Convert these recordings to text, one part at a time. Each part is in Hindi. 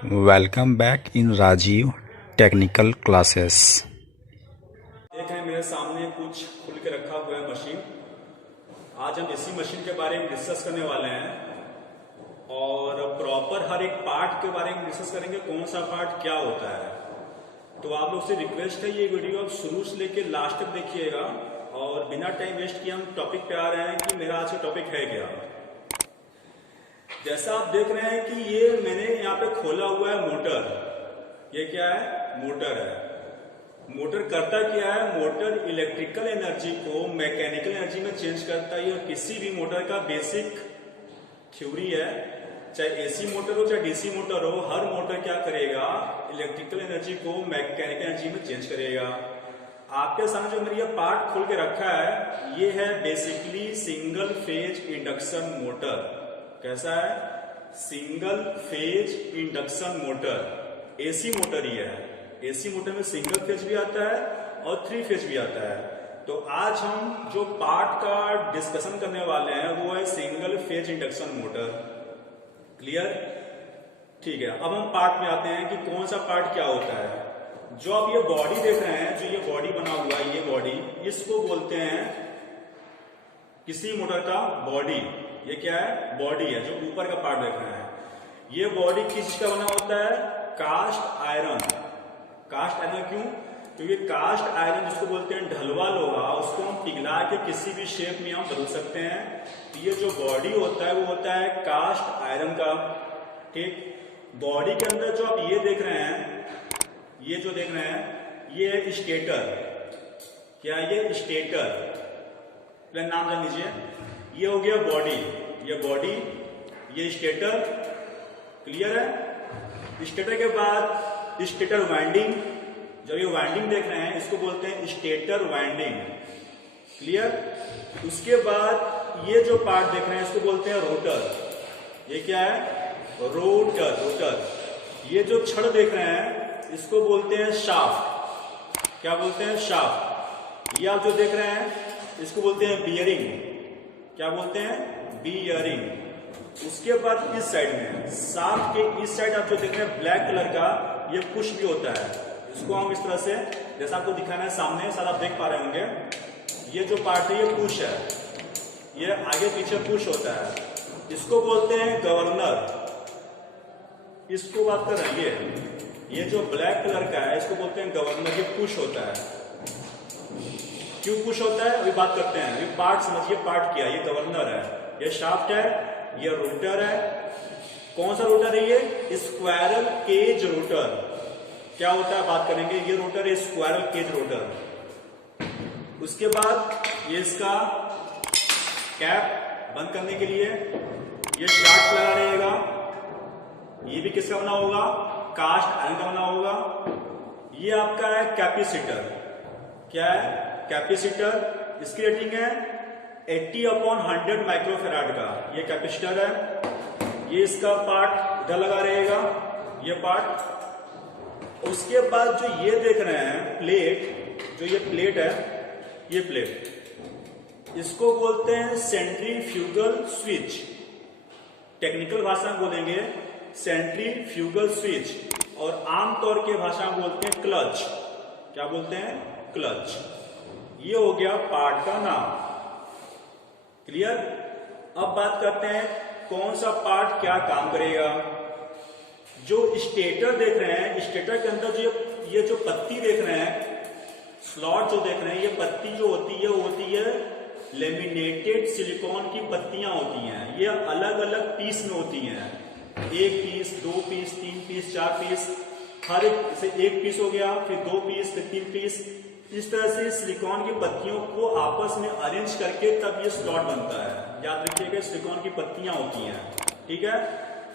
Welcome back in Rajeev technical classes. देखें मेरे सामने कुछ खुल के रखा हुआ है मशीन। आज हम इसी मशीन के बारे में डिस्कस करने वाले हैं और प्रॉपर हर एक पार्ट के बारे में डिस्कस करेंगे, कौन सा पार्ट क्या होता है। तो आप लोग से रिक्वेस्ट है, ये वीडियो आप शुरू से लेकर लास्ट तक देखिएगा और बिना टाइम वेस्ट किए हम टॉपिक पे आ रहे हैं कि मेरा आज का टॉपिक है क्या। जैसा आप देख रहे हैं कि ये मैंने यहाँ पे खोला हुआ है मोटर। ये क्या है? मोटर है। मोटर करता क्या है? मोटर इलेक्ट्रिकल एनर्जी को मैकेनिकल एनर्जी में चेंज करता है। और किसी भी मोटर का बेसिक थ्योरी है, चाहे एसी मोटर हो चाहे डीसी मोटर हो, हर मोटर क्या करेगा? इलेक्ट्रिकल एनर्जी को मैकेनिकल एनर्जी में चेंज करेगा। आपके सामने जो मेरी ये पार्ट खोल के रखा है, ये है basically single phase induction motor. कैसा है? Single phase induction motor. AC motor ही है। एसी मोटर में सिंगल फेज भी आता है और 3 फेज भी आता है। तो आज हम जो पार्ट का डिस्कशन करने वाले हैं वो है single phase induction motor. Clear? ठीक है, अब हम पार्ट में आते हैं कि कौन सा पार्ट क्या होता है। जो आप ये बॉडी देख रहे हैं, जो ये बॉडी बना हुआ है, ये बॉडी, इसको बोलते हैं किसी मोटर का बॉडी। ये क्या है? बॉडी है। जो ऊपर का पार्ट देख रहे हैं, ये बॉडी किस चीज का बना होता है? Cast iron. कास्ट आयरन क्यों? क्योंकि कास्ट आयरन जिसको बोलते हैं ढलवा लोहा, उसको हम पिघला के किसी भी शेप में हम बदल सकते हैं। तो ये जो बॉडी होता है वो होता है कास्ट आयरन का। ठीक, बॉडी के अंदर जो आप ये देख रहे हैं, ये जो देख रहे हैं, ये है स्टेटर। क्या ये? स्टेटर। नाम जान लीजिए। ये हो गया बॉडी, ये बॉडी, ये स्टेटर। क्लियर है? स्टेटर के बाद स्टेटर वाइंडिंग। जब ये वाइंडिंग देख रहे हैं, इसको बोलते हैं स्टेटर वाइंडिंग। क्लियर? उसके बाद ये जो पार्ट देख रहे हैं, इसको बोलते हैं रोटर। ये क्या है? रोटर। रोटर। ये जो छड़ देख रहे हैं, इसको बोलते हैं शाफ्ट। क्या बोलते हैं? शाफ्ट। ये आप जो देख रहे हैं, इसको बोलते हैं बियरिंग। क्या बोलते हैं? बियरिंग। उसके बाद इस साइड में, शाफ्ट के इस साइड आप जो देख रहे हैं ब्लैक कलर का, ये पुश भी होता है। इसको हम इस तरह से, जैसा आपको दिखाना है सामने, शायद आप देख पा रहे होंगे, ये जो पार्ट है ये पुश है। ये आगे पीछे पुश होता है। इसको बोलते हैं गवर्नर। इसको बात कर रहे हैं, ये जो ब्लैक कलर का है, इसको बोलते हैं गवर्नर। ये पुश होता है। क्यों पुश होता है अभी बात करते हैं। ये पार्ट समझिए, पार्ट क्या है? ये गवर्नर है, ये शाफ्ट है, ये रोटर है। कौन सा रोटर है? ये स्क्वायरल केज रोटर। क्या होता है बात करेंगे। ये रोटर है स्क्वायरल केज रोटर। उसके बाद ये इसका कैप बंद करने के लिए ये शाफ्ट लगा रहेगा। ये भी किसका बना होगा? कास्ट आयरन का बना होगा। ये आपका है कैपेसिटर। क्या है? कैपेसिटर। इसकी रेटिंग है 80/100 माइक्रोफेराड का। ये कैपेसिटर है। ये इसका पार्ट इधर लगा रहेगा, ये पार्ट। उसके बाद जो ये देख रहे हैं प्लेट, जो ये प्लेट है, ये प्लेट, इसको बोलते हैं सेंट्रीफ्यूगल स्विच। टेक्निकल भाषा में बोलेंगे सेंट्रीफ्यूगल स्विच, और आमतौर के भाषा में बोलते हैं क्लच। क्या बोलते हैं? क्लच। ये हो गया पार्ट का नाम। क्लियर? अब बात करते हैं कौन सा पार्ट क्या काम करेगा। जो स्टेटर देख रहे हैं, स्टेटर के अंदर जो ये जो पत्ती देख रहे हैं, स्लॉट जो देख रहे हैं, ये पत्ती जो होती है वो होती है लेमिनेटेड सिलिकॉन की पत्तियां होती हैं। ये अलग अलग पीस में होती हैं। 1 पीस, 2 पीस, 3 पीस, 4 पीस। हर एक जैसे 1 पीस हो गया, फिर 2 पीस, फिर 3 पीस। इस तरह से सिलिकॉन की पत्तियों को आपस में अरेंज करके तब ये स्लॉट बनता है। याद रखिएगा, सिलिकॉन की पत्तियां होती हैं। ठीक है?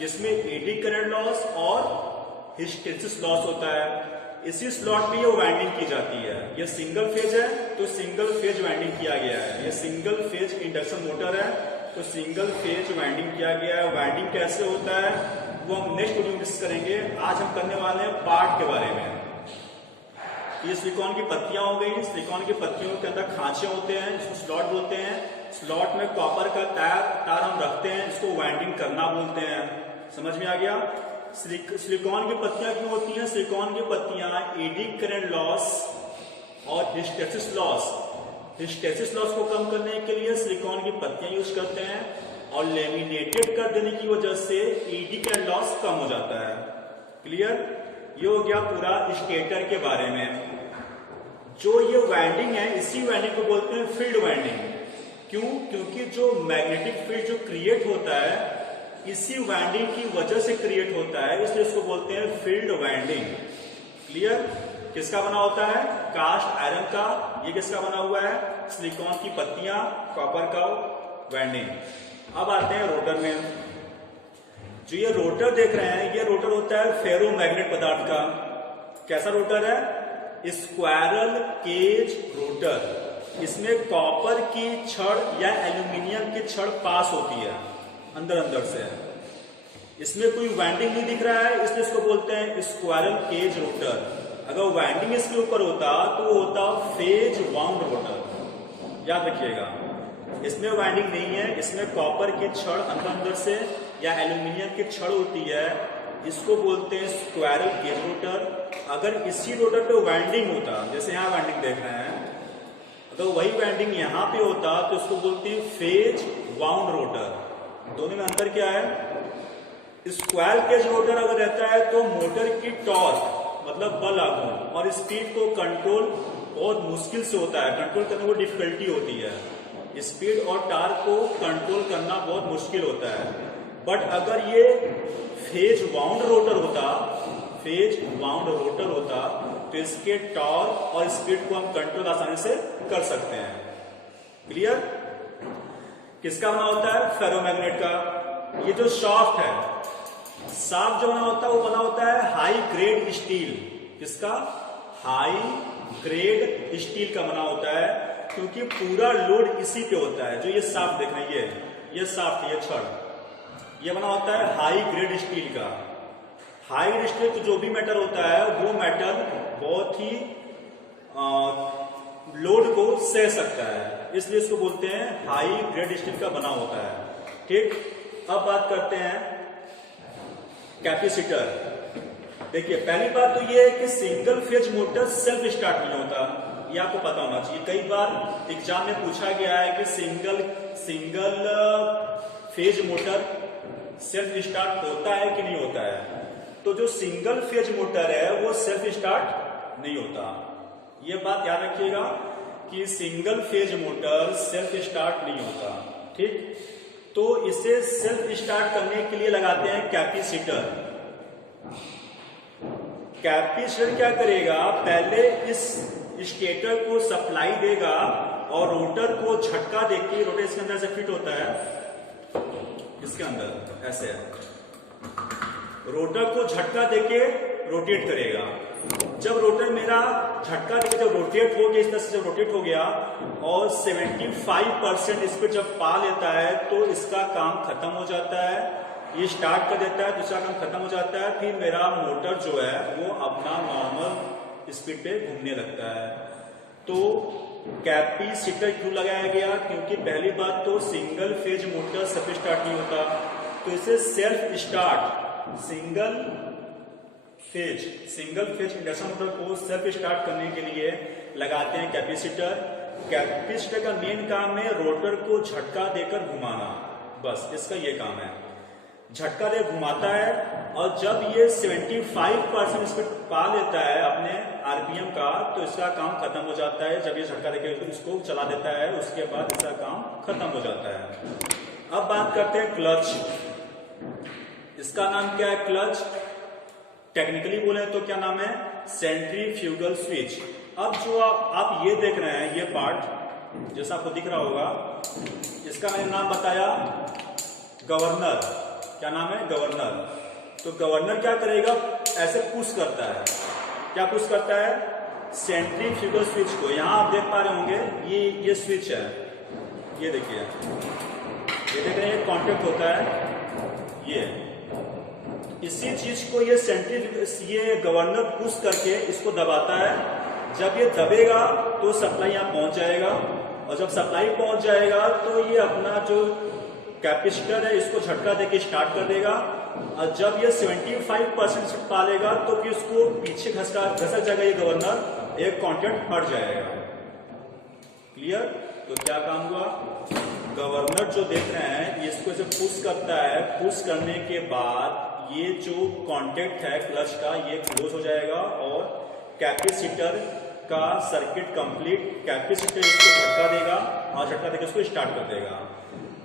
जिसमें एडी करंट लॉस और हिस्टेरेसिस लॉस होता है। इसी स्लॉट में ये वाइंडिंग की जाती है। ये सिंगल फेज है तो सिंगल फेज वाइंडिंग किया गया है। ये सिंगल फेज इंडक्शन मोटर है तो सिंगल फेज वाइंडिंग किया गया है। वाइंडिंग कैसे होता है वो हम नेक्स्ट वीडियो में डिस्कस करेंगे। आज हम करने वाले हैं पार्ट के बारे में। ये सिलिकॉन की पत्तियां हो गई। सिलिकॉन की पत्तियों के अंदर खांचे होते हैं, जिसको स्लॉट बोलते हैं। स्लॉट में कॉपर का तार हम रखते हैं, इसको वाइंडिंग करना बोलते हैं। समझ में आ गया? सिलिकॉन की पत्तियां क्यों होती हैं? सिलिकॉन की पत्तियां एडी करंट लॉस और हिस्टेसिस लॉस को कम करने के लिए सिलिकॉन की पत्तियां यूज करते हैं, और लेमिनेटेड कर देने की वजह से एडी करंट लॉस कम हो जाता है। क्लियर? ये हो गया पूरा स्टेटर के बारे में। जो ये वाइंडिंग है, इसी वाइंडिंग को बोलते हैं फील्ड वाइंडिंग। क्यों? क्योंकि जो मैग्नेटिक फील्ड जो क्रिएट होता है इसी वाइंडिंग की वजह से क्रिएट होता है, इसलिए इसको बोलते हैं फील्ड वाइंडिंग। क्लियर? किसका बना होता है? कास्ट आयरन का। ये किसका बना हुआ है? सिलिकॉन की पत्तियां, कॉपर का वाइंडिंग। अब आते हैं रोटर में। जो ये रोटर देख रहे हैं, ये रोटर होता है फेरोमैग्नेट पदार्थ का। कैसा रोटर है? Squirrel cage rotor. इसमें कॉपर की छड़ या एल्यूमिनियम की छड़ पास होती है अंदर से। इसमें कोई वाइंडिंग नहीं दिख रहा है, इसलिए इसको बोलते हैं स्क्वायरल केज रोटर। अगर वाइंडिंग इसके ऊपर होता तो वो होता फेज वाउंड रोटर। याद रखिएगा, इसमें वाइंडिंग नहीं है, इसमें कॉपर की छड़ अंदर से या एल्यूमिनियम की छड़ होती है, इसको बोलते हैं स्क्वायरल केज रोटर। अगर इसी रोटर पे वाइंडिंग होता, जैसे यहाँ वाइंडिंग देख रहे हैं, अगर वही वाइंडिंग यहाँ पे होता तो इसको बोलते हैं फेज वाउंड रोटर। दोनों में अंतर क्या है? स्क्वायर केज रोटर अगर रहता है तो मोटर की टॉर्क मतलब बल आघूर्ण और स्पीड को कंट्रोल बहुत मुश्किल से होता है, कंट्रोल करने में डिफिकल्टी होती है। स्पीड और टार्क को कंट्रोल करना बहुत मुश्किल होता है। बट अगर ये फेज वाउंड रोटर होता तो इसके टॉर्क और स्पीड को हम कंट्रोल आसानी से कर सकते हैं। क्लियर? किसका बना होता है? फेरोमैग्नेट का। ये जो शाफ्ट है, शाफ्ट जो बना होता है वो बना होता है हाई ग्रेड स्टील। किसका? हाई ग्रेड स्टील का बना होता है, क्योंकि पूरा लोड इसी पे होता है। जो ये शाफ्ट देख रहे हैं, ये शाफ्ट, ये छड़, ये बना होता है हाई ग्रेड स्टील का। हाई ग्रेड स्टील तो जो भी मेटल होता है वो मेटल बहुत ही लोड को सह सकता है, इसलिए इसको बोलते हैं हाई ग्रेड स्टील का बना होता है। ठीक, अब बात करते हैं कैपेसिटर। देखिए, पहली बात तो ये है कि single phase motor self start नहीं होता, ये आपको पता होना चाहिए। कई बार एग्जाम में पूछा गया है कि single phase motor self start होता है कि नहीं होता है। तो जो सिंगल फेज मोटर है वो सेल्फ स्टार्ट नहीं होता। ये बात याद रखिएगा कि single phase motor self start नहीं होता। ठीक, तो इसे सेल्फ स्टार्ट करने के लिए लगाते हैं कैपेसिटर। कैपेसिटर क्या करेगा? पहले इस स्टेटर को सप्लाई देगा और रोटर को झटका देके, रोटर इसके अंदर से फिट होता है, इसके अंदर ऐसे है, रोटर को झटका देके रोटेट करेगा। जब रोटर मेरा झटका देके जब रोटेट हो गया, इस तरह से जब रोटेट हो गया और 75% स्पीड जब पा लेता है तो इसका काम खत्म हो जाता है। ये स्टार्ट कर देता है, दूसरा काम खत्म हो जाता है, फिर मेरा मोटर जो है वो अपना नॉर्मल स्पीड पे घूमने लगता है। तो कैपेसिटर क्यों लगाया गया? क्योंकि पहली बात तो single phase motor self start नहीं होता, तो इसे self start single phase induction motor को सेल्फ स्टार्ट करने के लिए लगाते हैं कैपेसिटर। कैपेसिटर का मेन काम है रोटर को झटका देकर घुमाना, बस इसका ये काम है। झटका दे घुमाता है और जब ये 75% स्पीड पा लेता है अपने आरपीएम का तो इसका काम खत्म हो जाता है। जब ये झटका देकर इसको चला देता है उसके बाद इसका काम खत्म हो जाता है। अब बात करते हैं क्लच। इसका नाम क्या है? क्लच। टेक्निकली बोले तो क्या नाम है? Centrifugal switch. अब जो आप ये देख रहे हैं, ये पार्ट जैसा आपको दिख रहा होगा, इसका मैंने नाम बताया गवर्नर। क्या नाम है? गवर्नर। तो गवर्नर क्या करेगा? ऐसे पुश करता है। क्या पुश करता है? सेंट्रीफ्यूगल स्विच को। यहां आप देख पा रहे होंगे ये स्विच है, ये देखिए, ये देख रहे हैं, कॉन्टेक्ट होता है ये। इसी चीज को ये गवर्नर पुश करके इसको दबाता है। जब ये दबेगा तो सप्लाई यहां पहुंच जाएगा और जब सप्लाई पहुंच जाएगा तो ये अपना जो कैपेसिटर है इसको झटका देके स्टार्ट कर देगा और जब ये 75% स्पीड पा लेगा तो फिर उसको पीछे घसक जाएगा ये गवर्नर, एक कॉन्टेक्ट हट जाएगा। क्लियर? तो क्या काम हुआ, गवर्नर जो देख रहे हैं इसको से पुश करता है, पुश करने के बाद ये जो कॉन्टेक्ट है क्लच का ये क्लोज हो जाएगा और कैपेसिटर का सर्किट कंप्लीट, कैपेसिटर इसको झटका देगा और झटका देकर इसको स्टार्ट कर देगा।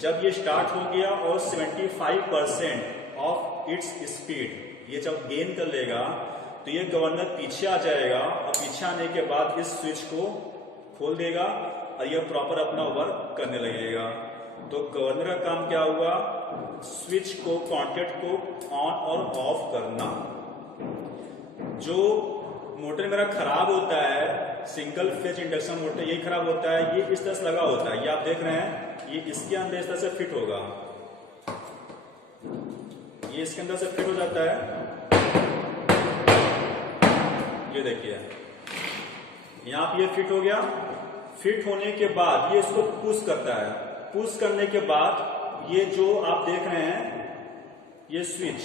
जब ये स्टार्ट हो गया और 75% ऑफ इट्स स्पीड ये जब गेन कर लेगा तो ये गवर्नर पीछे आ जाएगा और पीछे आने के बाद इस स्विच को खोल देगा और ये प्रॉपर अपना वर्क करने लगेगा। तो गवर्नर का काम क्या हुआ, स्विच को कॉन्टेक्ट को ऑन और ऑफ करना। जो मोटर मेरा खराब होता है, सिंगल फेज इंडक्शन मोटर यही खराब होता है, ये इस तरह से लगा होता है, ये आप देख रहे हैं, ये इसके अंदर इस तरह से फिट होगा, ये इसके अंदर से फिट हो जाता है। ये देखिए यहां पे ये फिट हो गया। फिट होने के बाद ये इसको पुश करता है, पुश करने के बाद ये जो आप देख रहे हैं ये स्विच,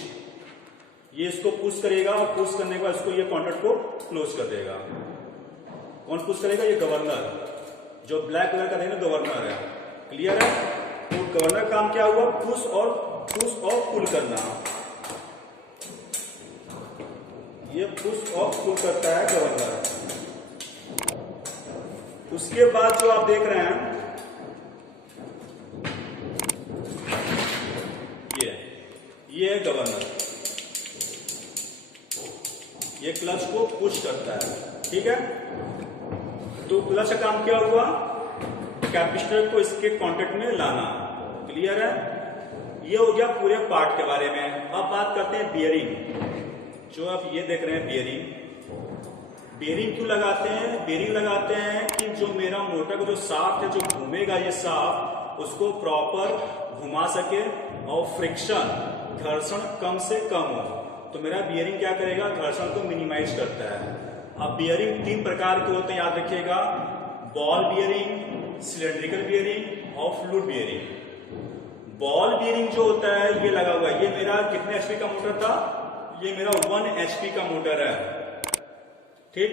ये इसको पुश करेगा और पुश करने के बाद इसको ये कॉन्टेक्ट को क्लोज कर देगा। कौन पुश करेगा, ये गवर्नर, जो ब्लैक कलर का देखना गवर्नर है। क्लियर है? तो गवर्नर काम क्या हुआ, पुश और पुल करना। ये पुश और पुल करता है गवर्नर। उसके बाद जो आप देख रहे हैं ये है गवर्नर, ये क्लच को पुश करता है। ठीक है, तो क्लच का काम क्या हुआ, कैपेसिटर को इसके कांटेक्ट में लाना। क्लियर है? ये हो गया पूरे पार्ट के बारे में। अब बात करते हैं बियरिंग। जो आप ये देख रहे हैं बियरिंग, बेरिंग क्यों लगाते हैं, बेरिंग लगाते हैं कि जो मेरा मोटर का जो शाफ्ट है, जो घूमेगा ये शाफ्ट, उसको प्रॉपर घुमा सके और फ्रिक्शन घर्षण कम से कम हो। तो मेरा बियरिंग क्या करेगा, घर्षण को मिनिमाइज करता है। अब बियरिंग 3 प्रकार के होते हैं, याद रखिएगा, बॉल बियरिंग, सिलेंड्रिकल बियरिंग और फ्लूइड बियरिंग। बॉल बियरिंग जो होता है ये लगा हुआ है, ये मेरा कितने एचपी का मोटर था, ये मेरा 1 एचपी का मोटर है। ठीक,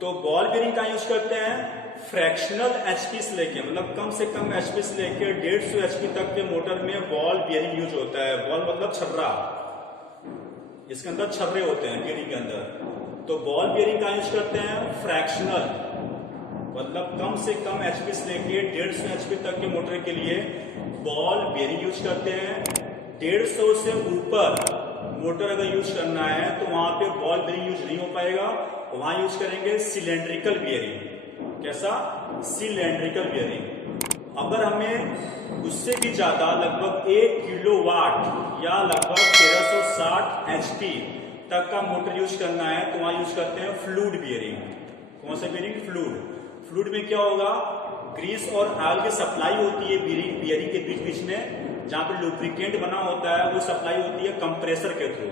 तो बॉल बियरिंग का यूज करते हैं फ्रैक्शनल एचपी से लेके, मतलब कम से कम एचपी से लेके 150 एचपी तक के मोटर में बॉल बियरिंग यूज होता है। बॉल मतलब छर्रा, इसके अंदर छर्रे होते हैं बियरिंग के अंदर। तो बॉल बियरिंग का यूज करते हैं फ्रैक्शनल, मतलब कम से कम एचपी से लेके 150 एचपी तक के मोटर के लिए बॉल बियरिंग यूज करते हैं। 150 से ऊपर मोटर अगर यूज करना है तो वहां पे बॉल बियरिंग यूज नहीं हो पाएगा, वहां यूज करेंगे सिलेंड्रिकल बियरिंग। कैसा, सिलेंड्रिकल बियरिंग। अगर हमें उससे भी ज्यादा लगभग 1 किलोवाट या लगभग 1360 एचपी तक का मोटर यूज करना है तो वहां यूज करते हैं फ्लूइड बियरिंग। कौन सा बियरिंग, फ्लूइड। फ्लूइड में क्या होगा, ग्रीस और ऑयल की सप्लाई होती है बियरिंग के बीच बीच में, जहां पे लुब्रिकेंट बना होता है वो सप्लाई होती है कंप्रेसर के थ्रू।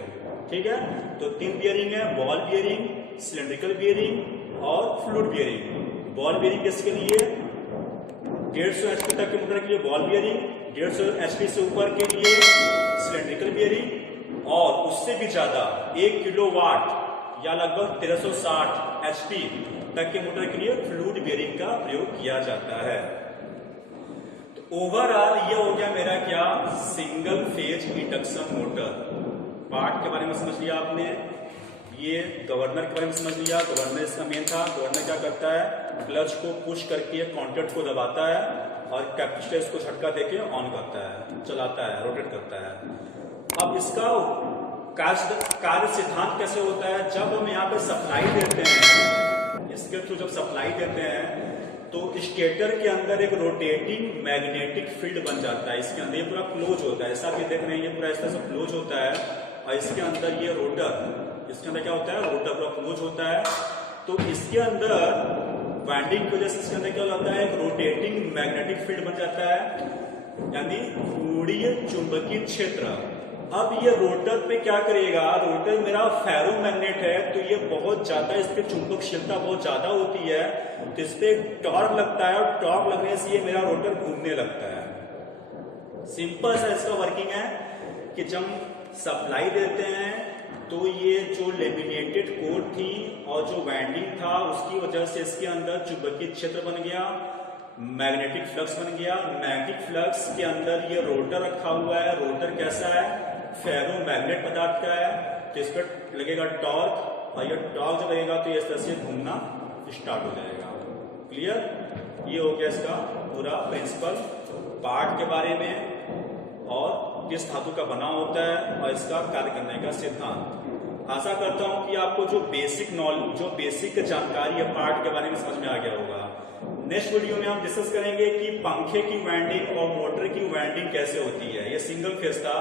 ठीक है, तो 3 बियरिंग है, बॉल बियरिंग, सिलेंड्रिकल बियरिंग और फ्लूइड बियरिंग। बॉल बियरिंग किसके लिए, 150 एचपी तक के मोटर के लिए बॉल बियरिंग, 150 एचपी से ऊपर के लिए सिलेंड्रिकल बियरिंग, और उससे भी ज्यादा 1 किलोवाट या लगभग 1360 एचपी तक के मोटर के लिए फ्लूइड बियरिंग का प्रयोग किया जाता है। तो ओवरऑल ये हो गया मेरा क्या, single phase induction motor. Part के बारे में समझ लिया आपने, ये गवर्नर के बारे में समझ लिया, गवर्नर इसका मेन था। गवर्नर क्या करता है, क्लच को पुश करके कॉन्टेक्ट को दबाता है और कैपेसिटर इसको झटका देके ऑन करता है, चलाता है, रोटेट करता है। अब इसका कार्य सिद्धांत कैसे होता है, जब हम यहाँ पे सप्लाई देते हैं, इसके थ्रू जब सप्लाई देते हैं तो स्टेटर के अंदर एक रोटेटिंग मैग्नेटिक फील्ड बन जाता है। इसके अंदर ये पूरा क्लोज होता है, ऐसा आप ये देख रहे हैं, ये पूरा इस तरह से क्लोज होता है और इसके अंदर ये रोटर, इसके अंदर क्या होता है, रोटर पूरा क्लोज होता है। तो इसके अंदर वाइंडिंग की वजह से इसके अंदर क्या हो जाता है, एक रोटेटिंग मैग्नेटिक फील्ड बन जाता है, यानी घूर्णीय चुंबकीय क्षेत्र। अब ये रोटर पे क्या करेगा, रोटर मेरा फेरो मैग्नेट है तो ये बहुत ज्यादा, इस पे चुंबकशीलता बहुत ज्यादा होती है, तो इस पे टॉर्क लगता है और टॉर्क लगने से ये मेरा रोटर घूमने लगता है। सिंपल सा इसका वर्किंग है कि जब सप्लाई देते हैं तो ये जो लेमिनेटेड कोर थी और जो वाइंडिंग था उसकी वजह से इसके अंदर चुंबकीय क्षेत्र बन गया, मैग्नेटिक फ्लक्स बन गया। मैग्नेटिक फ्लक्स के अंदर ये रोटर रखा हुआ है। रोटर कैसा है? फेरो मैग्नेट पदार्थ का है। तो इस पर लगेगा टॉर्क और ये टॉर्क जब लगेगा तो ये इस तरह से घूमना स्टार्ट हो जाएगा। क्लियर? ये हो गया इसका पूरा प्रिंसिपल पार्ट के बारे में और किस धातु का बना होता है और इसका कार्य करने का सिद्धांत। आशा करता हूं कि आपको जो बेसिक जानकारी है पार्ट के बारे में समझ में आ गया होगा। नेक्स्ट वीडियो में हम डिस्कस करेंगे कि पंखे की वाइंडिंग और मोटर की वाइंडिंग कैसे होती है। ये सिंगल फेज था,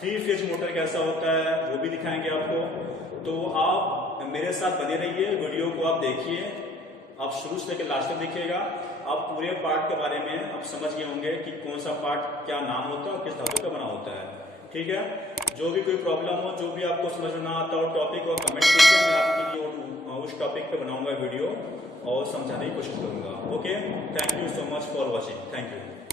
3 फेज मोटर कैसा होता है वो भी दिखाएंगे आपको। तो आप मेरे साथ बने रहिए, वीडियो को आप देखिए, आप शुरू से लेकर लास्ट तक देखिएगा। आप पूरे पार्ट के बारे में आप समझ गए होंगे कि कौन सा पार्ट क्या नाम होता है और किस धातु का बना होता है। ठीक है? जो भी कोई प्रॉब्लम हो, जो भी आपको समझ में ना आता हो टॉपिक और कमेंट कीजिए, मैं आपके लिए उस टॉपिक पे बनाऊंगा वीडियो और समझाने की कोशिश करूंगा। Okay, thank you so much for watching. Thank you.